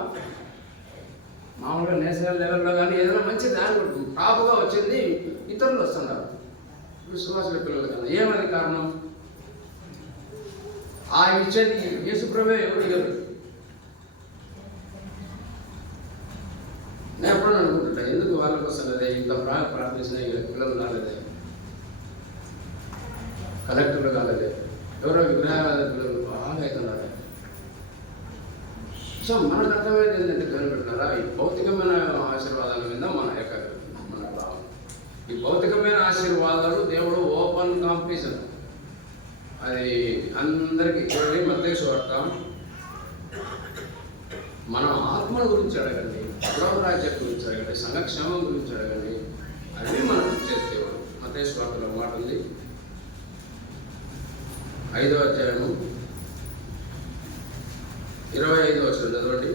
మామూలుగా నేషనల్ లెవెల్లో కానీ ఏదైనా మంచి దాని టాప్గా వచ్చింది ఇతరులు వస్తున్నారు విశ్వాసుల పిల్లలు కన్నా. ఏమది కారణం? ఆ ఇచ్చేది యేసుప్రభువే, ఎవరు ఇవ్వరు. నేను ఎప్పుడన్నా అనుకుంటుంటా, ఎందుకు వాళ్ళకి వస్తున్నదే, ఇంత ప్రార్థించిన పిల్లలు కాలేదే, కలెక్టర్లు కాలేదే, ఎవరో విగ్రహాల పిల్లలు బాగా అవుతున్నారు. సో మనకు అర్థమైంది ఏంటంటే కనిపెట్టారా, ఈ భౌతికమైన ఆశీర్వాదాల మీద మన భావం. ఈ భౌతికమైన ఆశీర్వాదాలు దేవుడు ఓపెన్ కాంపిటీషన్. అది అందరికీ చూడండి. మత్తయి సువార్త, మనం ఆత్మల గురించి అడగండి, పరలోక రాజ్యం గురించి అడగండి, సంఘక్షేమం గురించి అడగండి, అవి మనం చేసే దేవుడు. మత్తయి సువార్తలో మాట ఉంది, 5వ అధ్యాయము 25 వచనం చదవండి.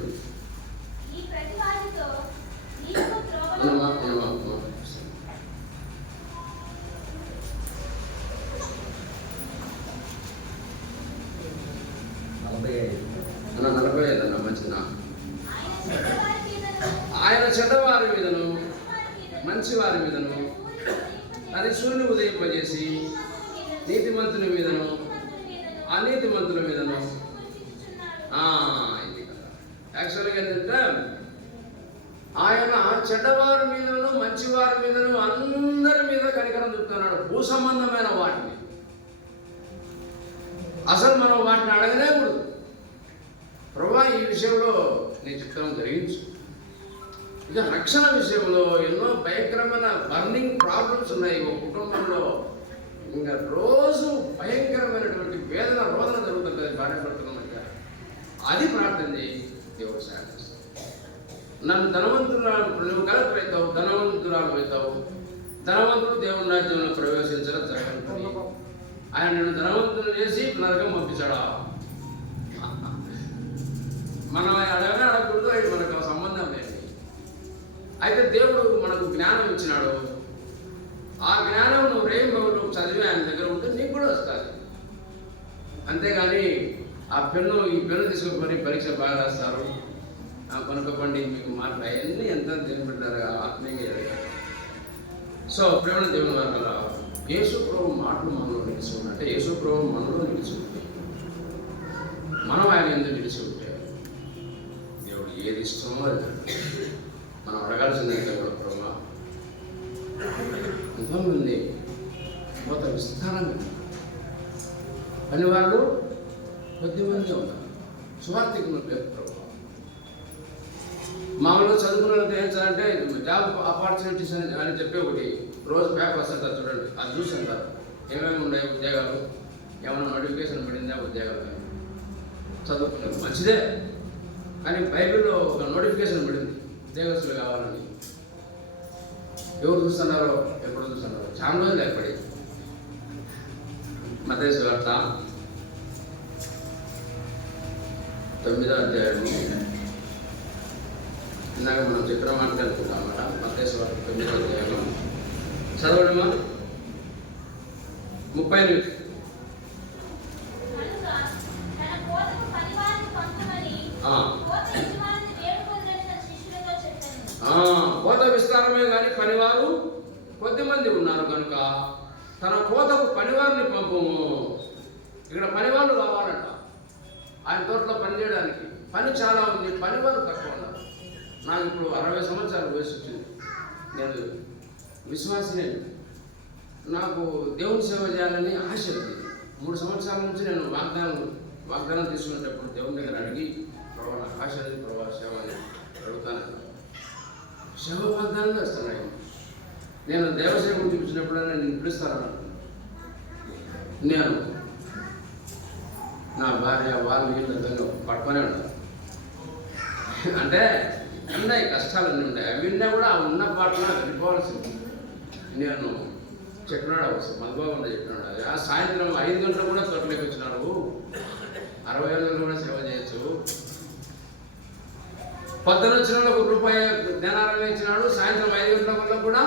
అన్న 45 అన్న మంచిదా. ఆయన చెడ్డవారి మీదను మంచి వారి మీదను అది సూర్యుని ఉదయింపజేసి నీతిమంతుల మీదను అనీతిమంతుల మీదను. ఇది కదా యాక్చువల్గా ఏంటంటే ఆయన చెడ్డవారి మీదను మంచివారి మీదను అందరి మీద కనికరం చూపుతున్నాడు. భూ సంబంధమైన వాటిని అసలు మనం వాటిని అడగలేకూడదు. ప్రభువా ఈ విషయంలో నీ చిత్తం జరిగించు. ఇక రక్షణ విషయంలో ఎన్నో భయంకరమైన బర్నింగ్ ప్రాబ్లమ్స్ ఉన్నాయి ఒక కుటుంబంలో. ఇంకా రోజు భయంకరమైనటువంటి వేదన రోదన జరుగుతుంది భార్య భర్తల మధ్య. అది ప్రార్థన చేయి, దేవుడు సాయం చేస్తాడు. నన్ను నువ్వు కలెక్టర్ అవుతావు, ధనవంతురాలు అవుతావు. ధనవంతుడు దేవుని రాజ్యంలో ప్రవేశించడం జరగని. ఆయన నేను ధనవంతులు చేసి నరకం పంపించాడా? మనం అడగనే అడగకూడదు, అది మనకు సంబంధం లేదు. అయితే దేవుడు మనకు జ్ఞానం ఇచ్చినాడు. ఆ జ్ఞానం నువ్వు రేపు చదివి ఆయన దగ్గర ఉంటే నీకు కూడా వస్తుంది. అంతేగాని ఈ పెన్ను తీసుకుని పరీక్ష బాగా రాస్తారు, కొనుక్కోండి మీకు మార్కులు అవన్నీ ఎంత తెలిపెట్టారు ఆత్మీయంగా జరిగారు. సో ప్రేమ దేవుని వల్ల యేసు ప్రభు మాటలు మనలో నిలిచి ఉంటే, యేసు ప్రభు మనలో నిలిచి ఉంటే, మనం ఆయన ఎందుకు నిలిచి ఉంటే దేవుడు ఏది ఇష్టమో అది మనం అడగాల్సిందంటే కూడా ప్రభు ఎంతోమంది మొత్తం విస్తారంగా పనివాళ్ళు కొద్దిమంది ఉన్నారు. సువార్థికులు లేదు ప్రభు. మామూలుగా చదువుకున్న వాళ్ళకి ఏం చేయాలంటే జాబ్ ఆపర్చునిటీస్ అని చెప్పి ఒకటి రోజు పేపర్స్ అంటారు చూడండి, అది చూసి అంటారు ఏమేమి ఉన్నాయి ఉద్యోగాలు, ఏమైనా నోటిఫికేషన్ పడిందా ఉద్యోగాలు. చదువుకున్నారు మంచిదే, కానీ బైబిల్లో ఒక నోటిఫికేషన్ పడింది ఉద్యోగస్తులు కావాలని. ఎవరు చూస్తున్నారో ఎప్పుడు చూస్తున్నారో చాలా రోజులు ఏర్పడి. మత్తయి సువార్త 9వ అధ్యాయము ఇందాక మనం చెప్పిన మాట అనుకుంటాం అన్నమాట. మత్తయి సువార్త 9వ అధ్యాయము చదవడమా 30 కోత విస్తారమే కానీ పనివారు కొద్దిమంది ఉన్నారు కనుక తన కోతకు పనివారిని పంపము. ఇక్కడ పనివాళ్ళు కావాలంట ఆయన తోటలో పని చేయడానికి. పని చాలా ఉంది, పనివారు తక్కువ ఉన్నారు. నాకు ఇప్పుడు 60 సంవత్సరాల వయసు వచ్చింది. నేను విశ్వాసినే, నాకు దేవుని సేవ చేయాలని ఆశ ఉంది. 3 సంవత్సరాల నుంచి నేను వాగ్దానం తీసుకునేటప్పుడు దేవుని దగ్గర అడిగి ప్రభావ నాకు ఆశ అది, ప్రభావ సేవ అని అడుగుతాను. సేవ వాగ్దానం చేస్తాను. నేను దేవసేవకు చూపించినప్పుడు నేను పిలుస్తాను. నేను నా భార్య వాళ్ళు వీళ్ళ పట్టుకొనే ఉంటారు. అంటే ఉన్నాయి కష్టాలన్నీ ఉంటాయి. అవి ఉన్నా కూడా ఆ ఉన్న పాటలో వెళ్ళిపోవాల్సింది. నేను చెప్పినాడు మధుబాబు చెప్పినాడు, ఆ సాయంత్రం 5 గంటలు కూడా తోటలోకి వచ్చినాడు, 60 గంటలు కూడా సేవ చేయొచ్చు. పొద్దున వచ్చిన ₹1 దేనారం ఇచ్చినాడు, సాయంత్రం 5 గంటల వల్ల కూడా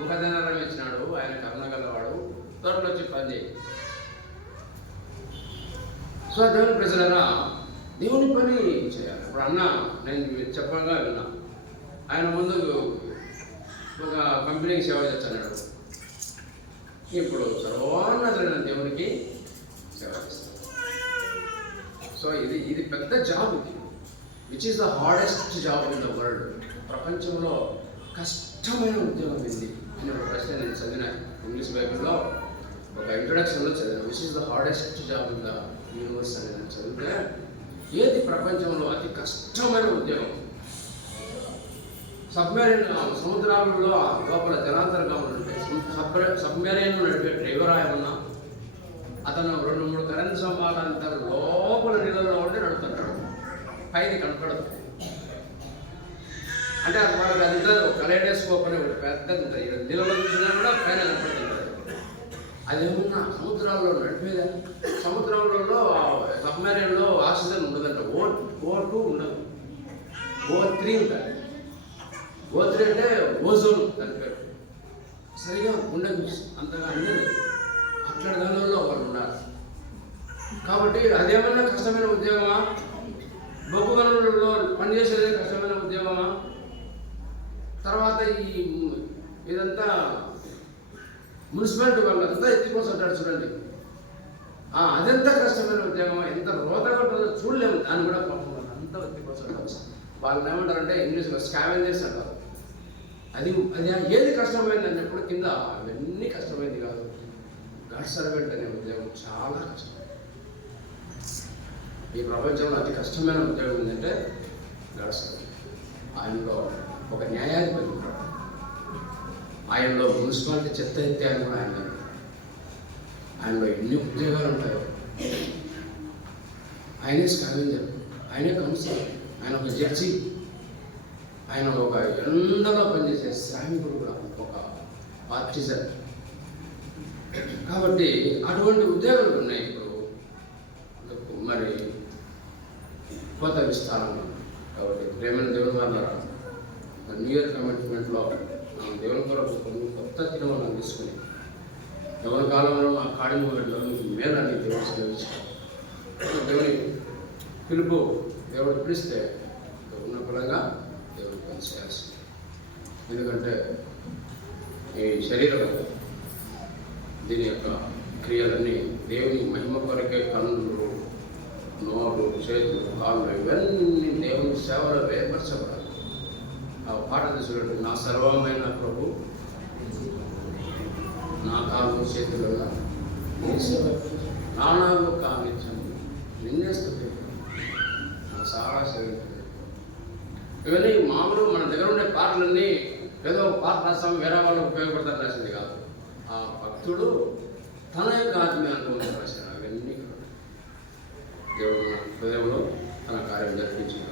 1 దేనారం ఇచ్చినాడు. ఆయన కరుణ గలవాడు, తోటలో వచ్చి పని చేయి. సో దేవుని ప్రజలరా దేవుని పని చేయాలి. ఇప్పుడు అన్న నేను చెప్పగా విన్నా, ఆయన ముందు ఒక కంపెనీకి సేవ చేస్తున్నాడు. ఇప్పుడు సర్వోన్నతులైన దేవునికి సేవ చేస్తాడు. సో ఇది పెద్ద జాబ్. ఇది which is the hardest job in the world. ప్రపంచంలో కష్టమైన ఉద్యోగం ఇది అని ఒక ప్రశ్న నేను చదివిన ఇంగ్లీష్ బైబిల్లో ఒక ఇంట్రొడక్షన్లో చదివాను. Which is the hardest job in the universe అని నేను చదివితే, ఏది ప్రపంచంలో అతి కష్టమైన ఉద్యోగం? సబ్మెరైన్ సముద్రాలలో లోపల జలాంతర్గాములు ఉంటాయి. సబ్మెరైన్ నడిపే డ్రైవర్ ఆయమన్నా అతను 2-3 కరెంట్ స్తంభాలంతా లోపల నీళ్ళలో ఉంటే నడుపుతుంటాడు, పైది కనపడదు. అంటే అది వాళ్ళకి అది ఉంటుంది, కలైడోస్కోప్ అనే ఒకటి పెద్దది ఉంటుంది. నీళ్ళలో చూసినా కూడా పైన కనపడుతుంటుంది. అదేమన్నా సముద్రాల్లో నడిపేదా? సముద్రంలో సబ్మెరైన్లో ఆక్సిజన్ ఉండదంట, O2 ఉండదు, O3 ఉంటుంది. O3 అంటే ఓజోన్ దాని పేరు. సరిగా ఉండదు, అంతగా అందదు. అట్లాంటి దానిలో వాళ్ళు ఉన్నారు. కాబట్టి అదేమన్నా కష్టమైన ఉద్యోగమా? బొగ్గు గనులలో పనిచేసేదే కష్టమైన ఉద్యోగమా? తర్వాత ఇదంతా మున్సిపాలిటీ వాళ్ళంతా ఎత్తిపోతుంటారు చూడండి, అదంతా కష్టమైన ఉద్యోగమా? ఎంత రోత కొట్టదో చూడలేము. దాన్ని కూడా పాపం అంతా ఎత్తిపోతుంటారు. వాళ్ళని ఏమంటారంటే ఇంగ్లీష్లో స్కావెంజర్స్ అంటారు. అది ఏది కష్టమైంది అన్నప్పుడు కింద అవన్నీ కష్టమైంది కాదు. గాడ్ సర్వెంట్ అనే ఉద్యోగం చాలా కష్టం. ఈ ప్రపంచంలో అతి కష్టమైన ఉద్యోగం ఏంటంటే గాడ్ సర్వెంట్. ఆయనలో ఒక న్యాయాధిపతి ఉంటాడు. ఆయనలో మున్సిపాలిటీ చెత్త ఎత్తే ఆయన కూడా ఆయనలో ఎన్ని ఉద్యోగాలు ఉంటాయో. ఆయనే స్కావెంజర్, ఆయనే కౌన్సిలర్, ఆయన ఒక జడ్జి, ఆయన ఒక ఎండలో పనిచేసే శ్రామికుడు కూడా, ఒక ఆర్టిజన్. కాబట్టి అటువంటి ఉద్యోగాలు ఉన్నాయి. ఇప్పుడు మరి కొత్త విస్తారంగా. కాబట్టి ప్రేమైన దేవుని వల్ల న్యూ ఇయర్ కమిట్మెంట్లో మనం దేవుని కొరకు కొన్ని కొత్త తిరుమలను తీసుకుని ఎవరి కాలంలో మా కాడిని మేలని దేవుడు సెలవించారు. దేవుని పిలుపు దేవుడు పిలిస్తే ఉన్న పరంగా దేవుడు పని చేయాల్సింది. ఎందుకంటే ఈ శరీరం దీని యొక్క క్రియలన్నీ దేవుని మహిమ కొరకే. కన్నులు, నోరు, చేతులు, కాళ్ళు ఇవన్నీ దేవుని సేవలో వేయపరచబడాలి. ఆ పాట చూడండి, నా సర్వమైన ప్రభు, నా కాళ్ళు చేతులుగా నీ సేవ, నానాలు కానిచ్చను నిన్నే స్థుతి, నా చాలా సేవ. ఇవన్నీ మామూలు మన దగ్గర ఉండే పాటలన్నీ ఏదో పాట రాస్తాం వేరే వాళ్ళకి ఉపయోగపడతారు రాసింది కాదు. ఆ భక్తుడు తన యొక్క ఆత్మీయ అనుభవం రాశాడు. అవన్నీ దేవుడు హృదయంలో తన కార్యం జరిపించింది.